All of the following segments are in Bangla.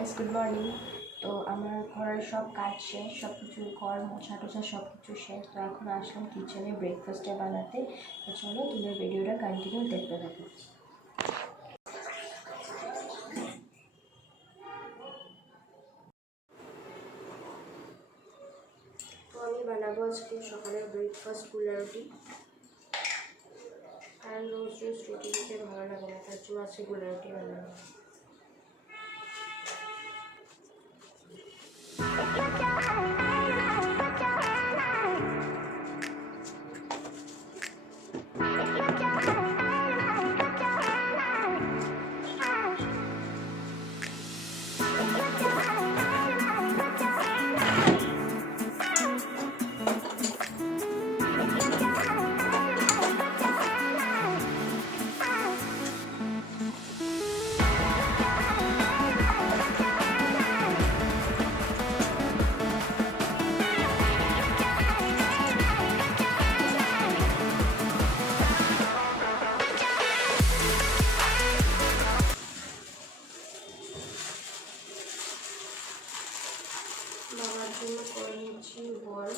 Guys, good morning. তো আমার ঘরের সব কাজ শেষ, সব কিছু ঘর মোছা টোছা সব কিছু শেষ। তো এখন আসলাম কিচেনে ব্রেকফাস্টটা বানাতে। তো চলো তুমি ভিডিওটা কন্টিনিউ দেখতে থাকো। তো আমি বানাবো আজকে সকালের ব্রেকফাস্ট গুলা রুটি। আর রোজ রোজ রুটি খেতে ভালো লাগে না, তার জন্য আজকে গুলা রুটি বানাবো। বাবার জন্য করে নিচ্ছি বল।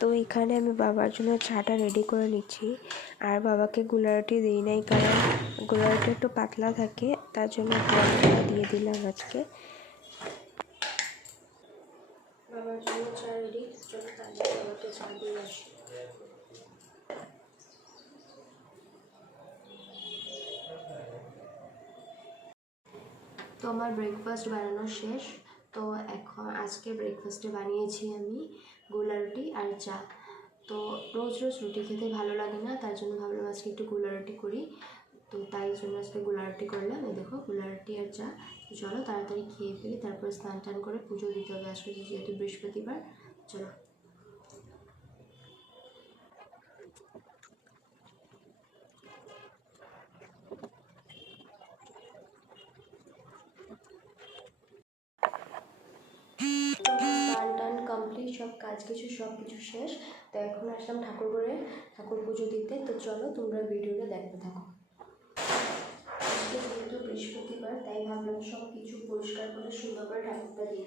তো এখানে আমি বাবার জন্য চাটা রেডি করে নিচ্ছি। আর বাবাকে গুলারুটি দিই নাই, কারণ গুলারুটি একটু পাতলা থাকে, তার জন্য বলটা দিয়ে দিলাম আজকে। বাবার জন্য চা রেডি, চলো তাহলে বাবাকে চা দিয়ে আসি। তো আমার ব্রেকফাস্ট বানানো শেষ। তো এখন আজকে ব্রেকফাস্টে বানিয়েছি আমি গোলা রুটি আর চা। তো রোজ রোজ রুটি খেতে ভালো লাগে না, তার জন্য ভাবলাম আজকে একটু গোলা রুটি করি। তো তাই জন্য আজকে গোলা রুটি করলাম। এই দেখো গোলা রুটি আর চা। তো চলো তাড়াতাড়ি খেয়ে ফেলি, তারপর স্নান টান করে পুজো দিতে হবে আজকে যেহেতু বৃহস্পতিবার। চলো। স্নান টান কমপ্লিট, সব কাজ কিছু সব কিছু শেষ। তো এখন আসলাম ঠাকুর ঘরে ঠাকুর পুজো দিতে। তো চলো তোমরা ভিডিওটা দেখতে থাকো। আজকে যেহেতু বৃহস্পতিবার, তাই ভাবলাম সব কিছু পরিষ্কার করে সুন্দর করে ঠাকুরটা দিই।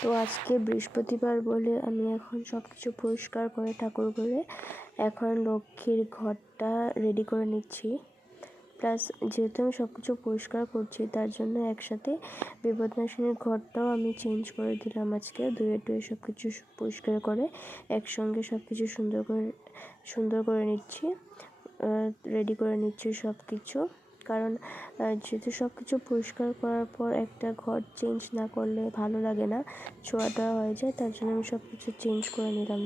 তো আজকে বৃহস্পতিবার বলে আমি এখন সব কিছু পরিষ্কার করে ঠাকুর ঘরে এখন লক্ষ্মীর ঘরটা রেডি করে নিচ্ছি। প্লাস যেহেতু আমি সব কিছু পরিষ্কার করছি তার জন্য একসাথে বিপদনাশিনীর ঘরটাও আমি চেঞ্জ করে দিলাম আজকে, ধুয়ে সব কিছু পরিষ্কার করে একসঙ্গে সব কিছু সুন্দর করে নিচ্ছি, রেডি করে নিচ্ছি সব কিছু। কারণ যেহেতু সব কিছু পরিষ্কার করার পর একটা ঘর চেঞ্জ না করলে ভালো লাগে না, ছোঁয়াটা হয়ে যায়, তার জন্য আমি সব কিছু চেঞ্জ করে নিলাম।